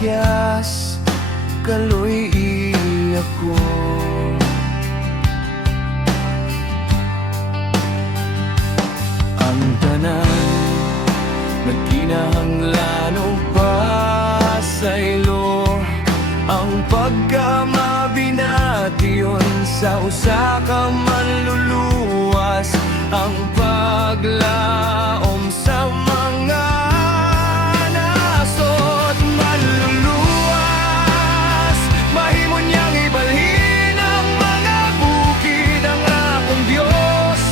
pakyas kaloy ako. Ang tanan nagkinahanglan o pasaylo, ang pagkamabination sa usa ka manluluwas, ang paglaom sa mga nasod manluluwas. Mahimo niyang ibalhin ang mga bukid, ang akong Diyos.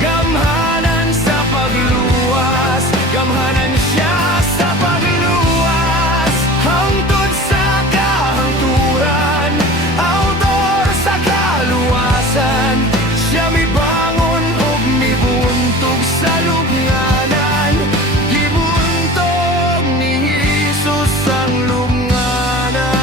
Gamhanan sa pagluwas, gamhanan siya sa pagluwas. Hangtod sa kahangturan, autor sa kaluwasan, siya mibangon ug mibuntog sa lubnganan. Gibuntog ni Jesus ang lubnganan.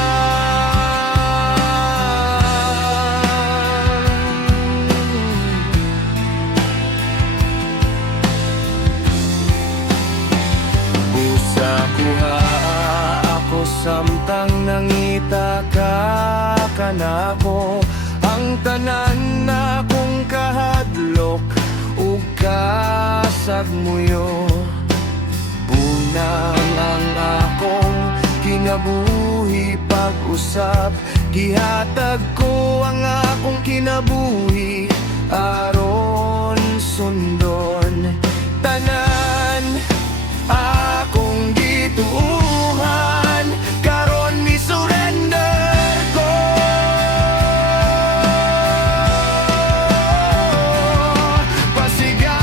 Busa kuha ako samtang nangita ka kanako, ang tanan na kong kahadlok ug kasagmuyo. Punang ang akong kinabuhi pag-usap, gihatag ko ang akong kinabuhi aron sundon. Tanan akong gituuhan, karon mi surrender ko. Pasiga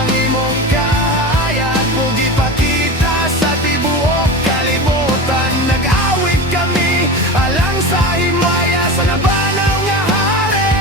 ang imong kahayag, ug ipakita sa tibuok kalibutan. Nag-awit kami alang sa himaya sa nabanaw nga hari.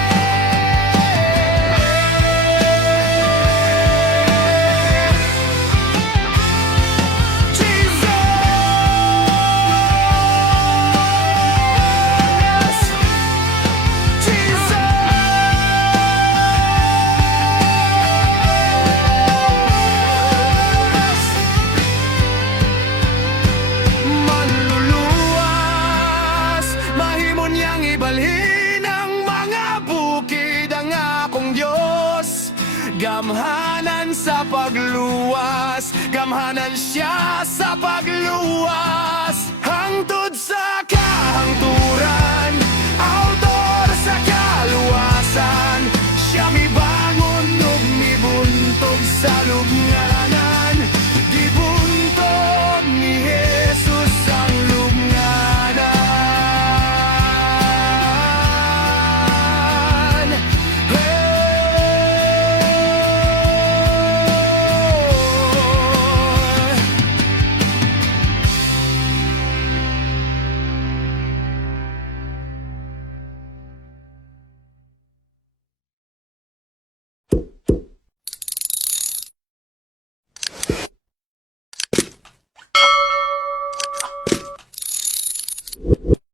Manluluwas, mahimo niyang ibalhin ang mga bukid, ang akong Diyos. Gamhanan sa pagluwas, gamhanan siya sa pagluwas. Hangtod sa kahangturan, autor sa kaluwasan,